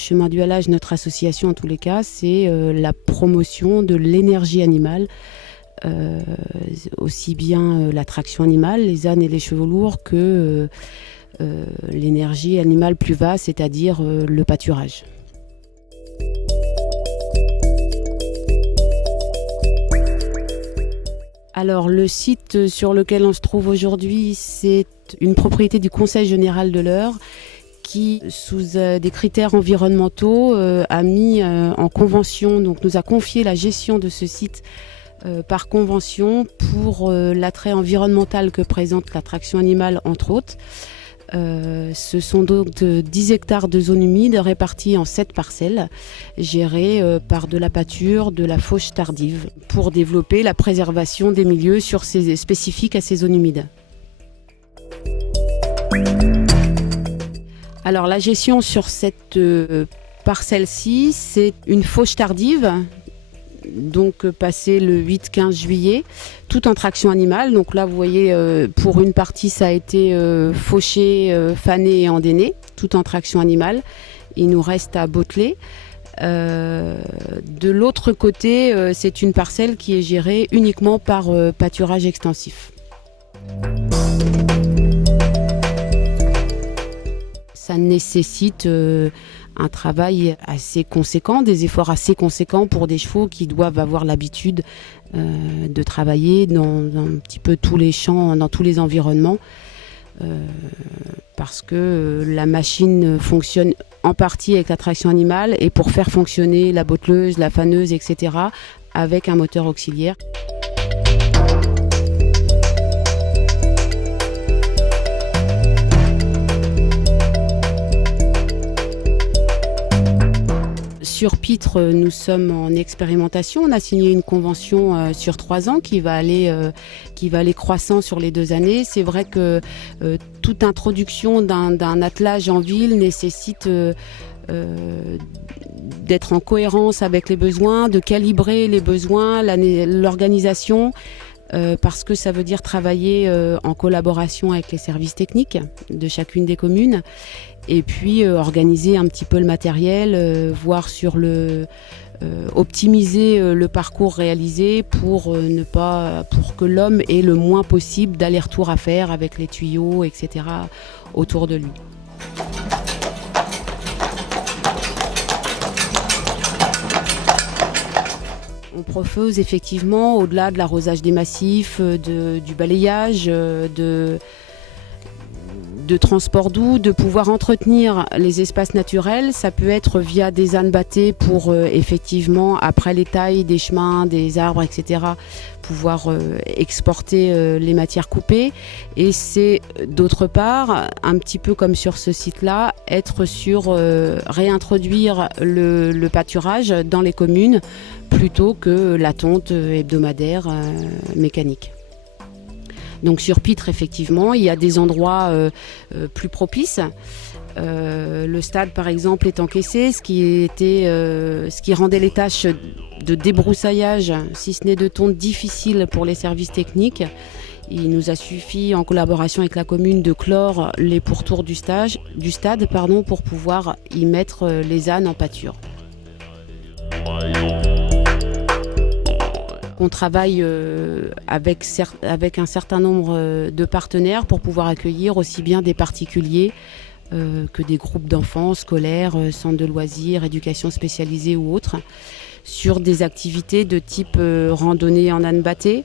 Chemin du Halage, notre association en tous les cas, c'est la promotion de l'énergie animale, aussi bien l'attraction animale, les ânes et les chevaux lourds, que l'énergie animale plus vaste, c'est-à-dire le pâturage. Alors le site sur lequel on se trouve aujourd'hui, c'est une propriété du Conseil général de l'Eure qui, sous des critères environnementaux, a mis en convention, donc nous a confié la gestion de ce site par convention pour l'attrait environnemental que présente l'attraction animale, entre autres. Ce sont donc 10 hectares de zones humides répartis en 7 parcelles, gérées par de la pâture, de la fauche tardive, pour développer la préservation des milieux spécifiques à ces zones humides. Alors la gestion sur cette parcelle-ci, c'est une fauche tardive, donc passé le 8-15 juillet, tout en traction animale. Donc là vous voyez, pour une partie ça a été fauché, fané et endéné, tout en traction animale. Il nous reste à botteler. De l'autre côté, c'est une parcelle qui est gérée uniquement par pâturage extensif. Ça nécessite un travail assez conséquent, des efforts assez conséquents pour des chevaux qui doivent avoir l'habitude de travailler dans un petit peu tous les champs, dans tous les environnements, parce que la machine fonctionne en partie avec la traction animale et pour faire fonctionner la botteleuse, la faneuse, etc., avec un moteur auxiliaire. Sur Pitre, nous sommes en expérimentation. On a signé une convention sur 3 ans qui va aller croissant sur les 2 années. C'est vrai que toute introduction d'un attelage en ville nécessite d'être en cohérence avec les besoins, de calibrer les besoins, l'organisation, parce que ça veut dire travailler en collaboration avec les services techniques de chacune des communes. Et puis organiser un petit peu le matériel, voir sur optimiser le parcours réalisé pour que l'homme ait le moins possible d'aller-retour à faire avec les tuyaux, etc. autour de lui. On propose effectivement, au-delà de l'arrosage des massifs, du balayage, de transport d'eau, de pouvoir entretenir les espaces naturels. Ça peut être via des ânes bâtés pour effectivement, après les tailles des chemins, des arbres, etc., pouvoir exporter les matières coupées. Et c'est d'autre part, un petit peu comme sur ce site-là, être sur réintroduire le pâturage dans les communes plutôt que la tonte hebdomadaire mécanique. Donc sur Pitre, effectivement, il y a des endroits plus propices. Le stade, par exemple, est encaissé, ce qui rendait les tâches de débroussaillage, si ce n'est de tonte, difficiles pour les services techniques. Il nous a suffi, en collaboration avec la commune, de clore les pourtours du stade, pour pouvoir y mettre les ânes en pâture. On travaille avec un certain nombre de partenaires pour pouvoir accueillir aussi bien des particuliers que des groupes d'enfants, scolaires, centres de loisirs, éducation spécialisée ou autres, sur des activités de type randonnée en âne bâté,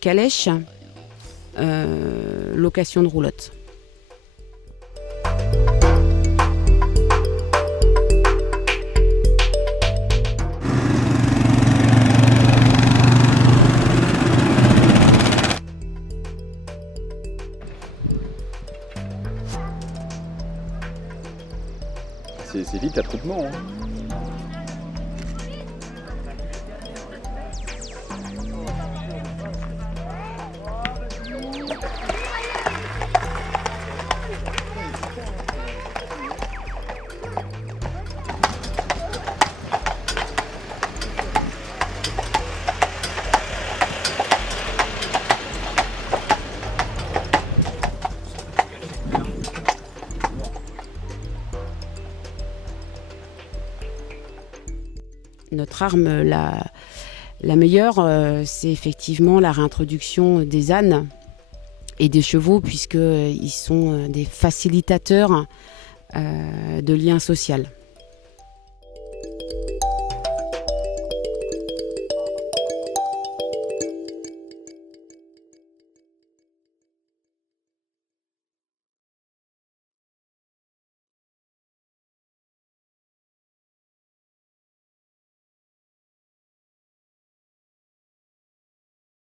calèche, location de roulotte. C'est vite l'attroupement. Hein. Notre arme, la meilleure, c'est effectivement la réintroduction des ânes et des chevaux, puisqu'ils sont des facilitateurs de liens sociaux.